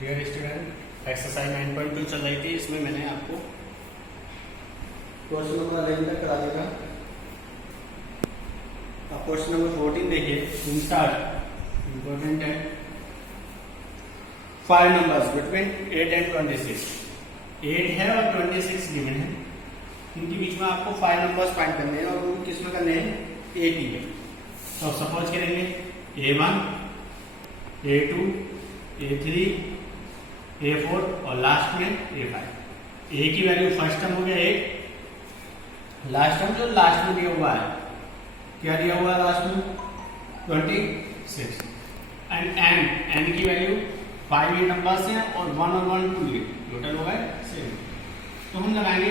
Dear student, exercise 9.2 चल रही थी। इसमें मैंने आपको क्वेश्चन नंबर 11 तक करा दिया। अब क्वेश्चन नंबर 14 देखिए। इंपॉर्टेंट है। 5 नंबर्स बिटवीन 8 एंड 26। 8 है और 26 गिवन है। इनके बीच में आपको 5 नंबर्स फाइंड करने हैं और वो किस में करने हैं? ए पी में। तो सपोज करेंगे A1, A2, A3, A4 और लास्ट में A5। ए की वैल्यू फर्स्ट टर्म हो गया 8, लास्ट टर्म जो लास्ट में दिया हुआ है, क्या दिया हुआ है लास्ट में? 26। एंड एन की वैल्यू 5 ये नंबर्स हैं और 1 और 1 2 ये टोटल हो गए 7। तो हम लगाएंगे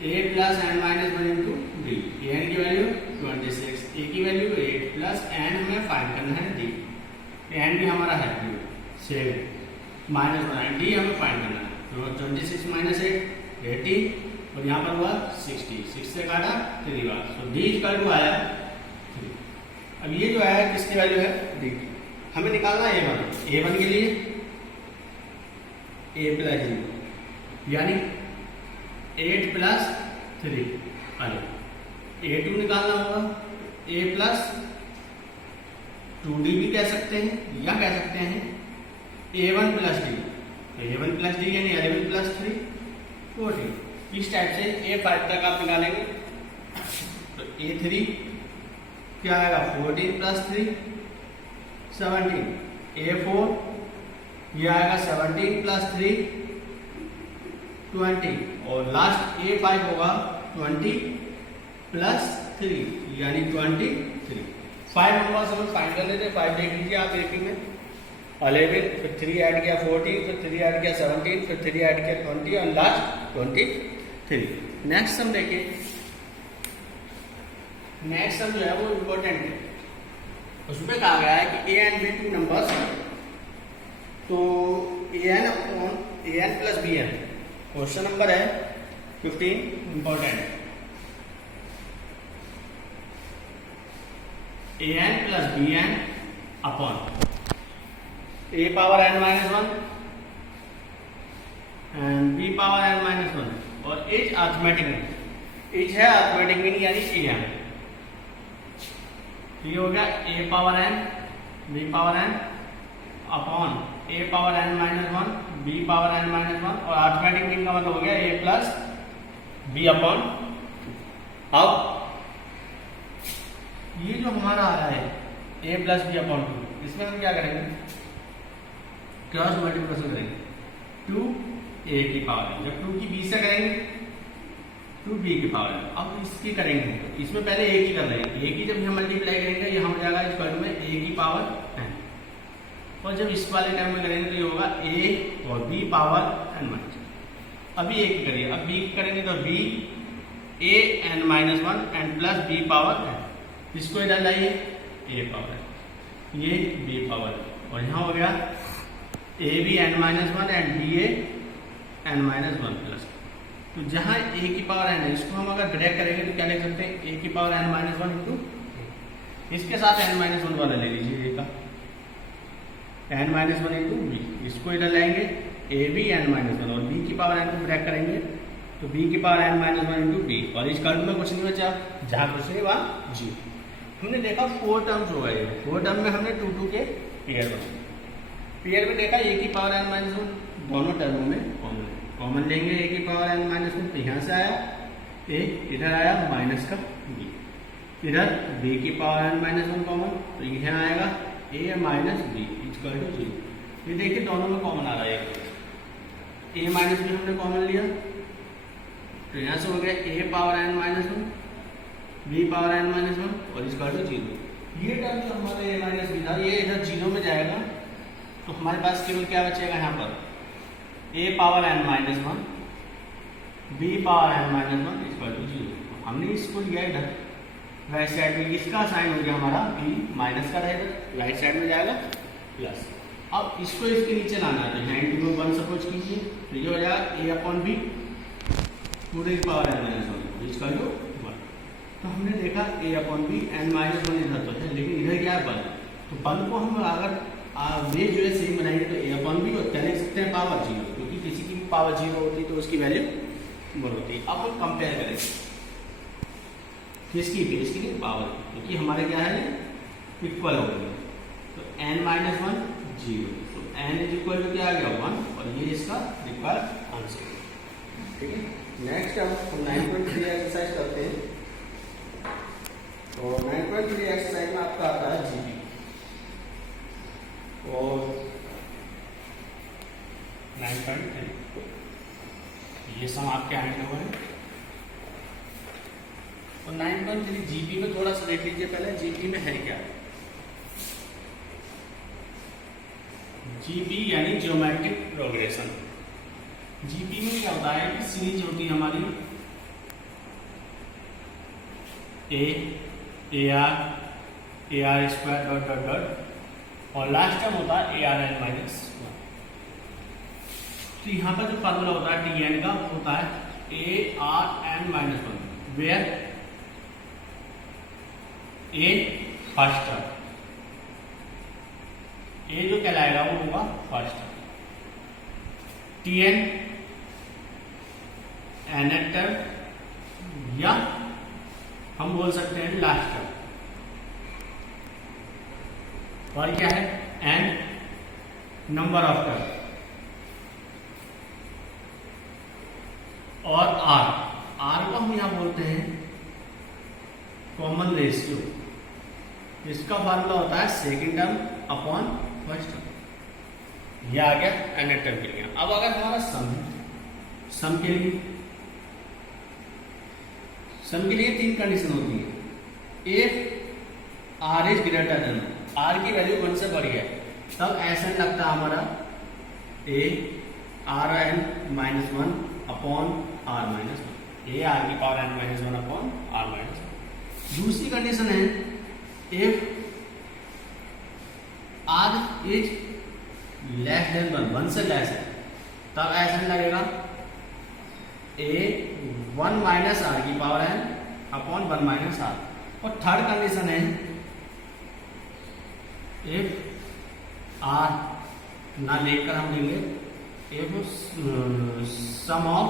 a plus n minus 1 into d. N की वैल्यू 26, ए की वैल्यू 8 प्लस एन हमें फाइंड करना है डी। एन भी हमारा है 7 माइनस 1 डी हमें फाइंड करना है। तो 26 माइनस 8 18 और यहाँ पर हुआ 60। 6 से काटा 3 बार। सो डी इक्वल टू आया 3। अब ये जो आया किसकी वैल्यू है? डी। हमें निकालना है A1 के लिए a प्लस डी यानी 8 प्लस 3। अरे A2 निकालना होगा a प्लस 2d भी कह सकते हैं या कह सकते हैं A1 प्लस डी। तो A1 प्लस डी यानी 11 प्लस 3 14। इस टाइप से A5 तक आप निकालेंगे। तो A3 क्या आएगा? 14 प्लस 3 17। A4 ये आएगा 17 प्लस 3 20 और लास्ट A5 होगा 20 प्लस 3 यानी 23। 5 नंबर्स हम फाइंड कर लेते हैं। 5 देख लीजिए आप एपी में। 11, फिर 3 ऐड किया 14, फिर 3 ऐड किया 17, फिर 3 ऐड किया 20 और लास्ट 23। नेक्स्ट सम देखिए। नेक्स्ट सम जो है वो इम्पोर्टेंट है। उसमें कहा गया है कि a एंड b 2 नंबर्स हैं। तो an plus bn question number है 15 important. an plus bn upon a power n minus 1 and b power n minus 1 और इज अर्थमेटिक मीन। इज है अर्थमेटिक मीन यानी an। ये हो गया a power n b power n upon a power n minus 1 b power n minus 1 और arithmetic mean का मतलब हो गया a प्लस b अपॉन। अब ये जो हमारा आ रहा है a प्लस बी अपॉन 2, इसमें हम क्या करेंगे? क्रॉस मल्टीप्लिकेशन करेंगे। 2a की पावर n जब 2 की b से करेंगे 2b की पावर n। अब इसकी करेंगे इसमें पहले a की कर रहे हैं। a की जब हम मल्टीप्लाई करेंगे ये हम जाएगा इक्वल में a की पावर n और जब इस वाले टर्म में करेंगे तो ये होगा a और b पावर n माइनस। अभी a की करिए। अब b की करेंगे तो b a n minus 1 and plus b power n। इसको इधर लाइए a पावर n, ये b पावर n और यहाँ हो गया a b n minus 1 and b a n minus 1 plus. तो जहाँ a की पावर n है इसको हम अगर डायरेक्ट करेंगे तो क्या लिख सकते हैं? a की पावर n माइनस 1 इंटू इसके साथ n माइनस 1 वाला ले लीजिए a का n माइनस 1 इंटू बी। इसको इधर लाएंगे a b n माइनस 1 और b की पावर n को डायरेक्ट करेंगे तो b की power n minus 1 into b और इस कर्व में कुछ नहीं बचा। जहाँ कुछ नहीं वहाँ जी। हमने देखा 4 टर्म्स हो गए। 4 टर्म में हमने 2 2 के पेयर बनाए। पेयर में देखा a की पावर n माइनस 1 दोनों टर्मों में कॉमन लेंगे। a की पावर n माइनस 1 तो यहाँ से आया a, इधर आया माइनस का b, इधर b की पावर n माइनस 1 कॉमन तो यहाँ आएगा a minus b equal to 0। ये देखिए दोनों में कॉमन आ रहा है। a माइनस b हमने कॉमन लिया तो यहाँ से हो गया a power n minus 1 b power n minus 1 और इसका टू 0। ये टर्म जो हमारा a माइनस b था ये इधर 0 में जाएगा तो हमारे पास केवल क्या बचेगा? यहाँ पर a power n minus 1 b power n minus 1 इसका टू 0। हमने इसको लिया इधर राइट साइड में। इसका साइन हो गया हमारा b माइनस का रहेगा, राइट साइड में जाएगा प्लस। अब इसको इसके नीचे लाना है तो यहाँ इंटू में 1 सपोज कीजिए तो ये हो जाएगा a अपॉन b पूरे की पावर n माइनस 1 इसका जो 1। तो हमने देखा a upon b n minus 1 इधर तो है लेकिन इधर क्या है 1। तो 1 को हम अगर बेस जो है सेम बनाएंगे तो ए अपॉन बी, और क्या लिख सकते हैं पावर जीरो, क्योंकि किसी की भी पावर जीरो होती है तो उसकी वैल्यू वन होती है। अब हम कंपेयर करेंगे किसकी, बेस की नहीं पावर की, क्योंकि हमारे क्या है इक्वल हो गए। तो n माइनस वन जीरो, तो n इज इक्वल टू क्या आ गया वन, और ये इसका रिक्वायर्ड आंसर। ठीक है, नेक्स्ट अब हम 9.3 एक्सरसाइज करते हैं। तो 9.3 एक्सरसाइज में आपका आता है जीपी, और 9.3 ये सम आपके हैंड हुए हैं। तो 9.3 जीपी में थोड़ा सा देख लीजिए पहले जीपी में है क्या। जीपी यानी ज्योमेट्रिक प्रोग्रेशन। जीपी में क्या होता है कि सीरीज होती है हमारी a r square dot dot dot, और लास्ट टर्म होता है A R N minus one. तो यहाँ पर जो फार्मूला होता है टी एन का होता है A R N minus one, where A first term, A जो कहलाएगा वो होगा first term, T N N term, या हम बोल सकते हैं लास्ट टर्म, और क्या है एन नंबर ऑफ टर्म, और आर को हम यहां बोलते हैं कॉमन रेशियो। इसका फार्मूला होता है second term upon first term. यह आ गया एन टर्म के लिए। अब अगर हमारा सम के लिए तीन कंडीशन होती है। If R is greater than, R की वैल्यू वन से बड़ी है, तब ऐसा लगता है हमारा A are N minus one upon R minus one, A R की power N minus one upon R minus one. दूसरी कंडीशन है if R is less than one, one से लेस है, तब ऐसा लगेगा ए वन माइनस आर की power N upon one minus R. और थर्ड कंडीशन है इफ आर ना लेकर हम लेंगे इफ सम ऑफ,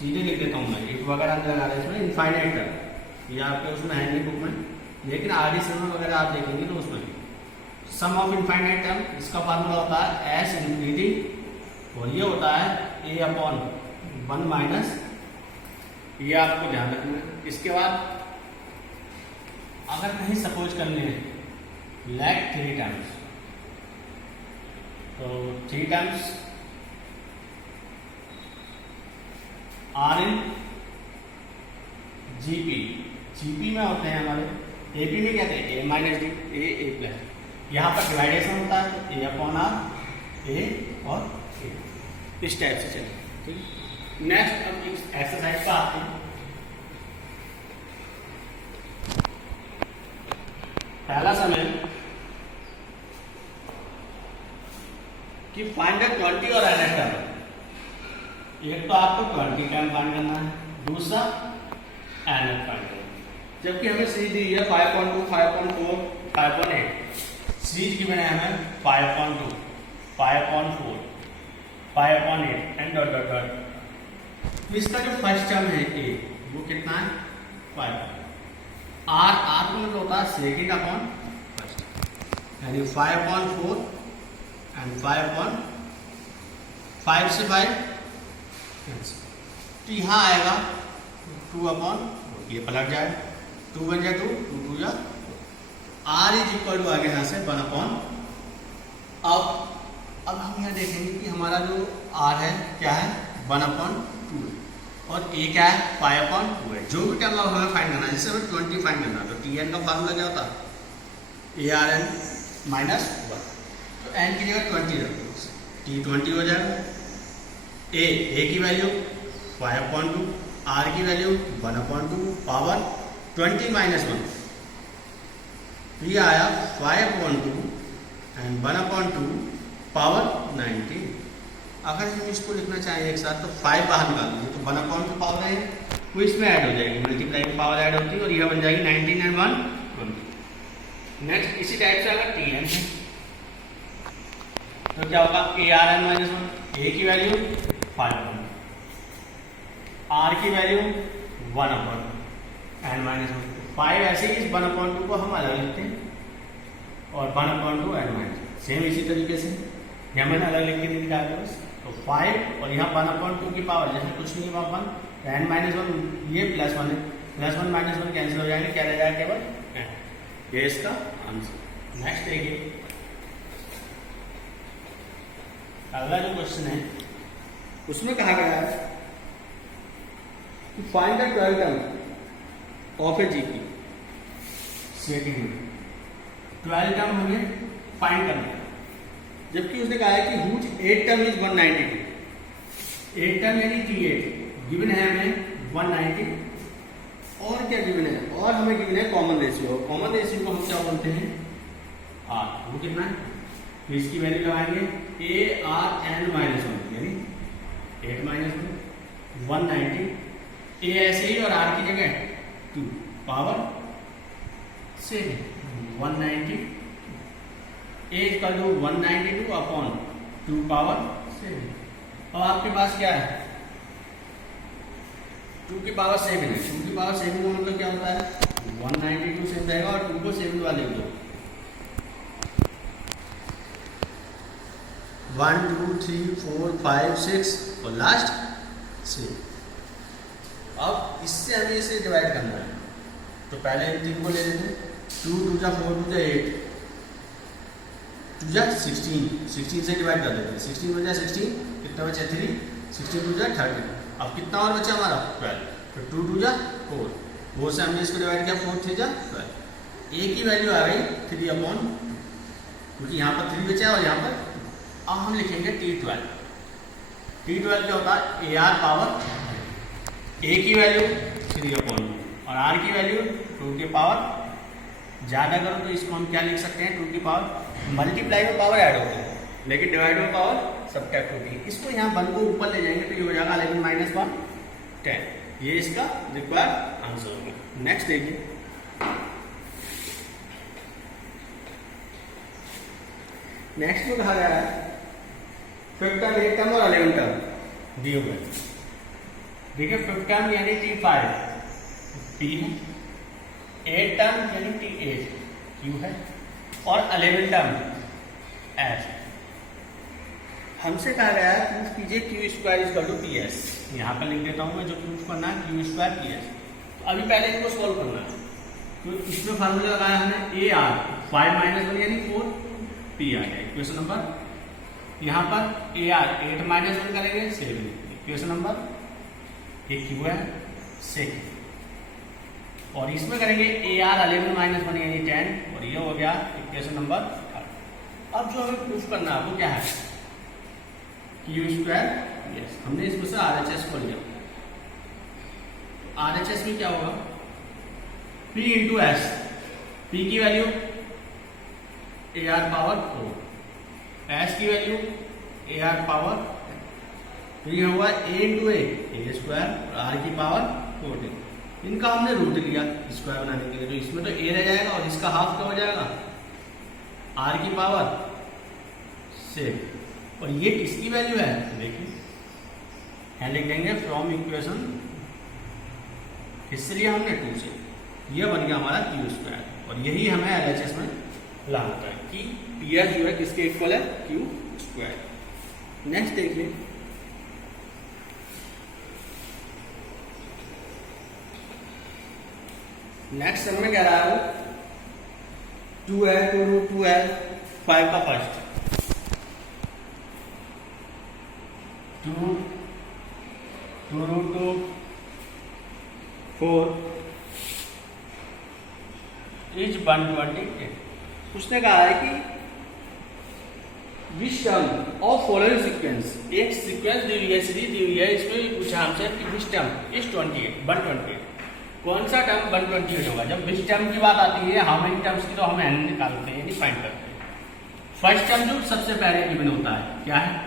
सीधे लिख देता हूं मैं, इफ वगैरह लगा रहे हैं इसमें इनफाइनाइट टर्म, ये आपके उसमें है नहीं बुक में, लेकिन आरडी सम वगैरह आप देखेंगे तो उसमें सम ऑफ इनफाइनाइट टर्म, इसका फार्मूला होता है एस इंफिनिटी, और ये होता है ए अपॉन वन माइनस, ये आपको ध्यान रखना है। इसके बाद अगर कहीं सपोज करने लैक थ्री टाइम्स, तो three times are in GP, GP में होते हैं हमारे, एपी में कहते हैं a minus d, a plus, यहाँ पर डिवाइडेशन होता है ए अपॉन आर, ए और ए, इस टाइप से चलेगा। ठीक, नेक्स्ट अब एक्सरसाइज का आते हैं। पहला समय कि फाइंड द 20 और एन टर्म। एक तो आपको 20 टर्म फाइंड करना है, दूसरा एन फाइंड करना है। जबकि हमें सीरीज दी है 5.2, 5.4, 5.8, सीरीज की मैंने हमें 5.2, 5.4, 5.8 एंड डॉट डॉट डॉट। इसका जो फर्स्ट टर्म है ए, वो कितना है 5, आर को मतलब होता है सेकेंड अपॉन फर्स्ट, यानी 5.4 एंड 5 से 5, तो यहाँ आएगा 2 अपॉन, ये पलट जाए, 2 बन जाए 2, 2 या आर इज इक्वल टू आ गया यहाँ से 1 अपॉन। अब हम यहाँ देखेंगे कि हमारा जो आर है क्या है 1 अपॉन 2, और ए क्या है 5 अपॉन 2 है। जो भी टर्म हमें फाइंड करना है, जैसे हमें 20 फाइंड करना है, तो टी एन का फार्मूला क्या होता है ए आर एन माइनस 1, तो एन की जगह 20 रखो, टी 20 हो जाएगा। ए की वैल्यू 5/2, आर की वैल्यू 1/2, पावर 20 माइनस 1, ये आया 5/2 एंड 1/2 पावर 19। अगर हम इसको लिखना चाहें एक साथ तो 5 बाहर निकाल दीजिए, तो 1/2 पावर है वो इसमें ऐड हो जाएगी, मल्टीप्लाई में पावर ऐड होती है, और यह बन जाएगी 19 एंड 1 20। नेक्स्ट इसी टाइप से अगर टी एन है तो क्या होगा, A are N minus one, A की वैल्यू 5/, आर की वैल्यू 1/n माइनस वन। 5 ऐसे ही इस 1/2 को हम अलग लिखते हैं और 1/2 n माइनस, सेम इसी तरीके से यहाँ मैंने अलग लिख के नहीं दिखाया बस। तो 5 और यहाँ 1/2 की पावर जैसे कुछ नहीं हुआ 1, तो n माइनस वन ये +1 है, +1 -1 कैंसिल हो जाएंगे, क्या रह जाएगा केवल n। ये इसका आंसर। नेक्स्ट देखिए अगला जो क्वेश्चन है उसमें कहा गया है find the 12 term of A GP setting में। 12 टर्म हमें फाइंड करना है, जबकि उसने कहा है कि हुज 8 टर्म इज 192। 8 टर्म यानी T8 गिवन है हमें 190, और क्या गिवन है, और हमें गिवन है कॉमन रेशियो। कॉमन रेशियो को हम क्या बोलते हैं, R। वो कितना है, तो इसकी वैल्यू लगाएंगे ARN माइनस 1 यानी 8 माइनस 190, ए ऐसे ही और आर की जगह 2 power 7 190, a equal to 192 upon 2 power 7। अब आपके पास क्या है, 2 की पावर 7 है, 2 की पावर 7 का मतलब क्या होता है 192 सेम रहेगा और 2 को 7 वाले दो 1 2 3 4 5 6 और लास्ट 6। अब इससे हमें इसे डिवाइड करना है, तो पहले इन तीन को ले लेते हैं। 2 2 जा 4 2 जा 8 2 जा 16, 16 से डिवाइड कर देते हैं। 16 हो जाए 16 कितना बचा 3, 16 2 जा 30। अब कितना और बचा हमारा 12, तो 2 2 जा 4, 4 से हमने इसको डिवाइड किया 4 3 जा 12। ए की वैल्यू आ गई 3/, क्योंकि यहाँ पर 3 बचा और यहाँ पर। अब हम लिखेंगे T12। T12 क्या होता है, ए आर पावर ए की वैल्यू 3/, और आर की वैल्यू 2 की पावर। ज़्यादा करो तो इसको हम क्या लिख सकते हैं, 2 की पावर। मल्टीप्लाई में पावर ऐड होती है लेकिन डिवाइड में पावर सब्ट्रैक्ट होती है। इसको यहाँ 1 को ऊपर ले जाएंगे तो ये हो जाएगा 11 माइनस 1 10। ये इसका रिक्वायर्ड आंसर होगा। नेक्स्ट देखिए नेक्स्ट में कहा गया है 5th टर्म 8th टर्म और 11th टर्म दिए हुए। देखिए 5th टर्म यानी T5 P है, 8th टर्म यानी T8 Q है, और 11th टर्म S। हमसे कहा गया है प्रूफ कीजिए Q² = PS। यहाँ पर लिख देता हूँ मैं, जो प्रूफ करना है Q² PS। तो अभी पहले इनको सोल्व करना है, तो इसमें फार्मूला लगाया हमने AR 5 - 1 यानी 4 P आ गया इक्वेशन नंबर। यहाँ पर AR 8 - 1 करेंगे 7 इक्वेशन नंबर। ये Q है 6, और इसमें करेंगे AR 11 - 1 यानी 10, और ये हो गया इक्वेशन नंबर 3। अब जो हमें प्रूफ करना है वो क्या है, Q²। यस, हमने इसमें से RHS को लिया। तो RHS में क्या होगा, P × S। P की वैल्यू AR पावर 4, S की वैल्यू AR पावर, तो ये हुआ A × A² और R की पावर 14। इनका हमने रूट लिया स्क्वायर बनाने के लिए, तो इसमें तो A रह जाएगा और इसका हाफ क्या हो जाएगा R की पावर 7। और ये किसकी वैल्यू है, देखिए यहाँ लिख देंगे फ्रॉम इक्वेशन, इससे लिया हमने 2 से। ये बन गया हमारा Q², और यही हमें LHS में लाना होता है कि PS जो है किसके इक्वल है, Q²। नेक्स्ट देखिए नेक्स्ट सम में कह रहा है 2 है 2√2 है 5 का फर्स्ट 2√2 4 इज 128। उसने कहा है कि which term of following sequence, एक सीक्वेंस दी हुई है, सीरीज दी हुई है, इसमें पूछा हमसे कि विच टर्म इज 128, कौन सा टर्म 128 होगा। जब विच टर्म की बात आती है, हाउ मेनी टर्म्स की, तो हम n निकालते हैं, डिफाइन करते हैं। फर्स्ट टर्म जो सबसे पहले गिवन होता है क्या है,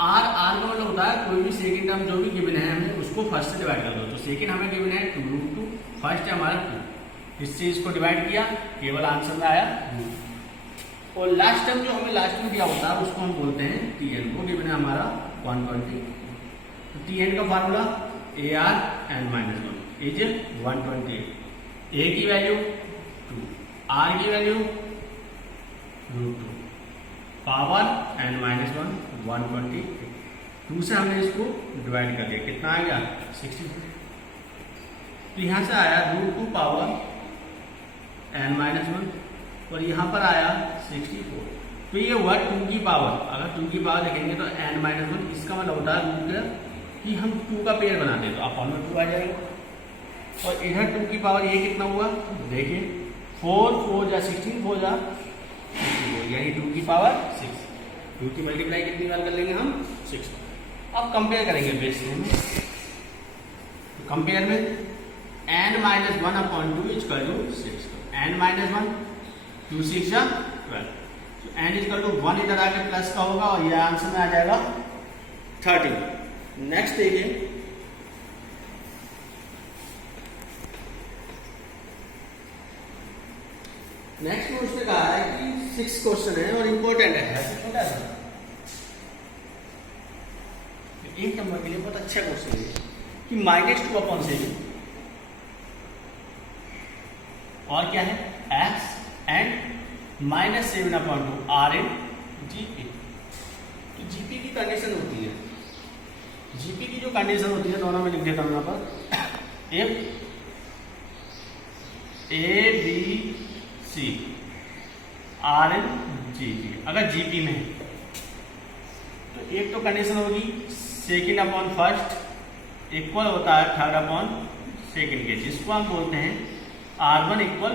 r का मतलब होता है कोई भी सेकंड टर्म जो भी गिवन है हमें उसको फर्स्ट से डिवाइड कर दो। तो सेकंड हमें गिवन है 2√2, फर्स्ट है हमारा 2, इससे इसको डिवाइड किया, केवल आंसर में आया रूट। और लास्ट टर्म जो हमें लास्ट में दिया होता है उसको हम बोलते हैं Tn, वो गिवन है हमारा 120। तो Tn का फार्मूला AR(n-1) इज 120। A की वैल्यू 2, R की वैल्यू √2, पावर n-1 120। 2 से हमने इसको डिवाइड कर दिया, कितना आ गया 64। तो यहाँ से आया √2 पावर n-1 और यहाँ पर आया 64। तो ये हुआ 2 की पावर। अगर 2 की पावर देखेंगे तो n-1, इसका मतलब होता है रूट कि हम 2 का पेयर बनाते हैं तो अपॉन में 2 आ जाएगा। और इधर 2 की पावर ये कितना हुआ देखिए, 4 4 जा 16, 4 जा 64, यानी 2 की पावर 6। 2 की मल्टीप्लाई कितनी बार कर लेंगे हम 6। अब कंपेयर करेंगे बेस में, तो कंपेयर में n-1/2 इक्वल टू 6, n-1 2 6 जा 12, तो n इक्वल टू 1 इधर आके प्लस का होगा और ये आंसर में आ जाएगा 13। नेक्स्ट देखिए, नेक्स्ट में उसने कहा है कि 6 क्वेश्चन है और इंपॉर्टेंट है छोटा सा, एक नंबर के लिए बहुत अच्छा क्वेश्चन है कि -2/7 और क्या है x and -7/2 r in GP. तो जीपी की कंडीशन होती है, जीपी की जो कंडीशन होती है दोनों में लिख देता हूं यहाँ पर, if A B C R in GP, अगर जीपी में है तो एक तो कंडीशन होगी 2/1 इक्वल होता है 3/2 के, जिसको हम बोलते हैं R1 इक्वल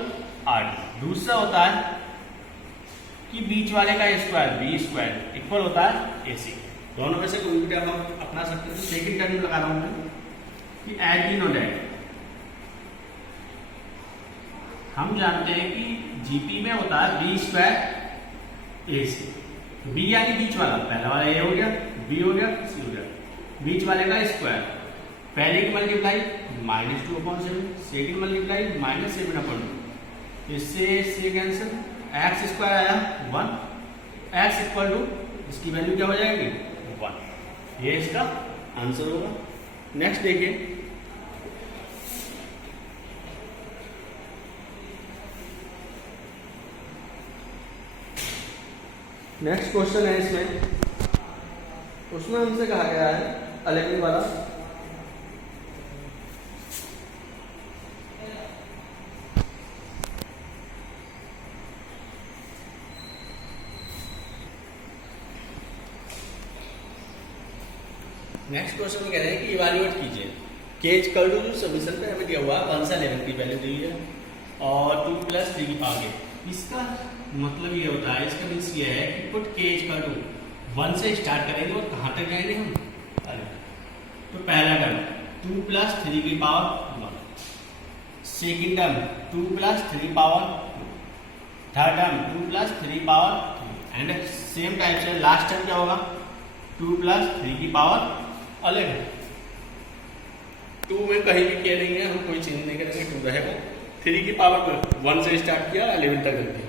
R2। दूसरा होता है कि बीच वाले का स्क्वायर B² इक्वल होता है AC। दोनों में से कोई भी टर्म हम अपना सकते हैं। सेकेंड टर्म लगा रहा हूं मैं कि एज बी नो डैट, हम जानते हैं कि जीपी में होता है B² AC। बी यानी बीच वाला, पहला वाला ए हो गया, बी हो गया, सी हो गया, बीच वाले का स्क्वायर। पहले की मल्टीप्लाई -2/7, सेकेंड मल्टीप्लाई -7/2, इससे से कैंसिल, x² आया 1, x इक्वल टू इसकी वैल्यू क्या हो जाएगी 1, ये इसका आंसर होगा। नेक्स्ट देखिए, नेक्स्ट क्वेश्चन है उसमें हमसे कहा गया है 11 वाला, नेक्स्ट क्वेश्चन में कह रहे हैं कि इवैल्यूएट कीजिए के इक्वल टू, जो समीकरण पे हमें दिया हुआ 1 से 11 की वैल्यू दी है और 2 + 3 की आगे। इसका मतलब ये होता है, इसका मीन्स ये है कि पुट के इक्वल टू 1 से स्टार्ट करेंगे और कहाँ तक जाएंगे हम, तो पहला टर्म 2 + 3 की power 1, second term 2 + 3 power 2, third term 2 + 3 power 3, and same type से लास्ट टर्म क्या होगा 2 + 3 की पावर 11। 2 में कहीं भी क्या नहीं है, हम कोई चेंज नहीं करेंगे, 2 रहेगा। 3 की पावर 1 से स्टार्ट किया 11 तक रख दिया।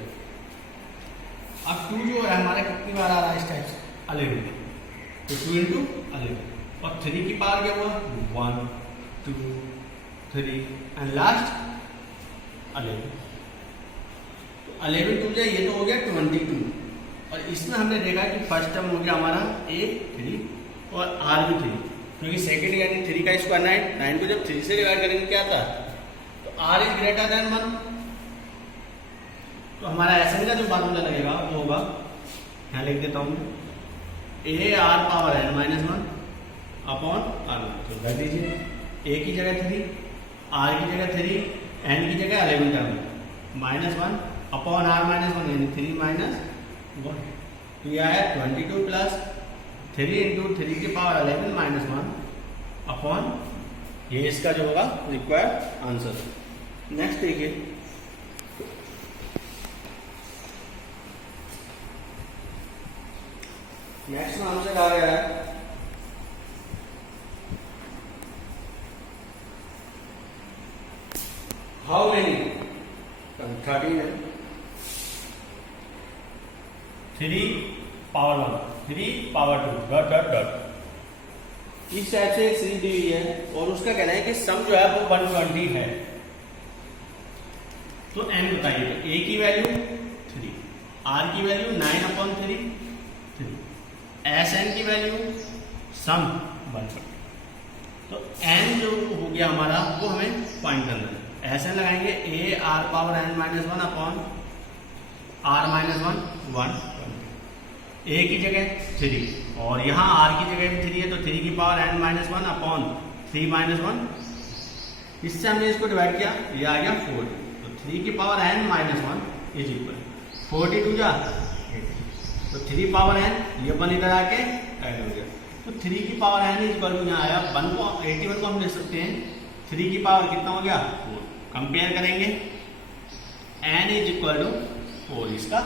अब 2 जो है हमारा कितनी बार आ रहा है इस टाइप से 11, तो 2 × 11, और 3 की पावर क्या हुआ 1 2 3 एंड लास्ट 11। तो 11 2 जाए, ये तो हो गया 22। और इसमें हमने देखा कि फर्स्ट टर्म हो गया हमारा a 3 और r भी 3, क्योंकि सेकेंड यानी 3 का स्क्वायर 9 को जब 3 से डिवाइड करेंगे क्या था, तो r इज ग्रेटर देन 1। तो हमारा SN का जो फार्मूला लगेगा वो होगा, यहाँ लिख देता हूँ, AR⁻n-1 अपॉन r। तो कर दीजिए, a की जगह 3, r की जगह 3, n की जगह 11 टर्म -1 अपॉन r-1 यानी 3 - 1। तो यह है 22 + 3 × 3 की पावर 11 -1 अपॉन, ये इसका जो होगा रिक्वायर्ड आंसर। नेक्स्ट देखिए, नेक्स्ट में हमसे कहा गया है हाउ मेनी 13 है, 3 power 1, 3 power 2 dot dot dot. इस टाइप से एक सीरीज दी हुई है और उसका कहना है कि सम जो है वो 120 है। तो n बताइए, तो a की वैल्यू 3, r की वैल्यू 9/3, Sn की वैल्यू सम 120। तो n जो हो गया हमारा वो हमें फाइंड करना है। Sn लगाएंगे a r power n -1 upon r -1 120। a की जगह 3 और यहाँ r की जगह भी 3 है, तो 3 की पावर n -1 अपॉन 3 -1। इससे हमने इसको डिवाइड किया, ये आ गया 40। तो 3 की पावर n -1 इज इक्वल 42 जा 80। तो 3 पावर n ये 1 इधर आके ऐड हो गया, तो 3 की पावर n इज इक्वल यहाँ आया 1 को 81 को हम ले सकते हैं। 3 की पावर कितना हो गया 4। कंपेयर करेंगे n इज इक्वल टू 4 इसका